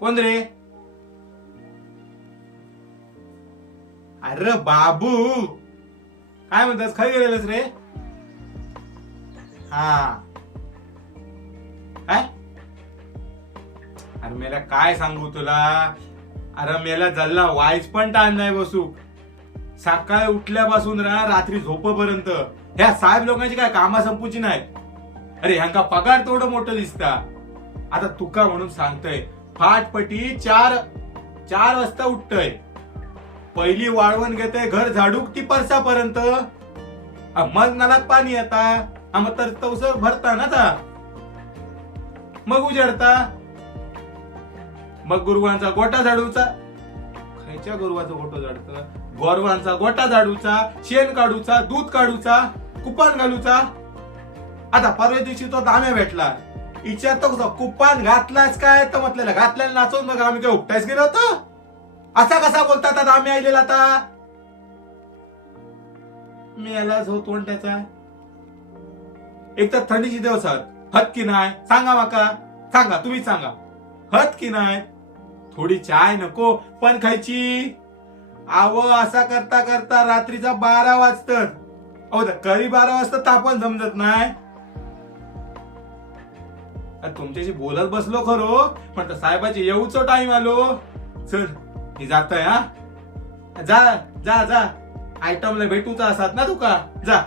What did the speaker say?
कोण रे? अरे बाबू! काय म्हणतात खाली गेलेलंच रे? हा. काय? अरे मेला काय सांगू तुला? अरे मेला जल्ला वाईच पण टाइम नाही बसू. सकाळी उठल्यापासून ना रात्री झोपपर्यंत. ह्या साहेब लोकांची काय कामा संपूची नाही अरे ह्यांका पगार तेवढं मोठं दिसता. आता तुका म्हणून सांगतय फाटपटी चार चार वाजता उठतय. पहिली वाळवण घेते घर झाडूक ती परसापर्यंत. मग नलात पाणी येता. हा मग तर तवस भरता ना ता मग उजाडता. मग गुरुवांचा गोटा झाडूचा. खायच्या गुरुवाचा गोटा झाडतं. गोरवांचा गोटा झाडूचा शेण काढूचा दूध काढूचा कुपान घालूचा. आता परवा दिवशी तो दाम्या भेटला. विचारतो कसं कुपान घातलाच काय? तर म्हटलेलं घातल्याला नाचवून मग आम्ही काय उपटायच गेलो होतो? असा कसा बोलता आता आम्ही आलेला आता? मी यालाच झो तोंड त्याचा एक तर थंडीची दिवस आहेत हत की नाही? सांगा माका. सांगा तुम्हीच सांगा. हत की नाही? थोडी चाय नको पण खायची. आव असा करता करता रात्रीचा बारा वाजतात. अहो द- बारा वाजता तापण समजत नाही? अरे तुमच्याशी बोलत बसलो खरो हो. पण साहेबाची येऊचो टाइम आलो. चल मी जातोय हा. जा जा जा. आयटमला भेटूचा असतात ना तुका. जा.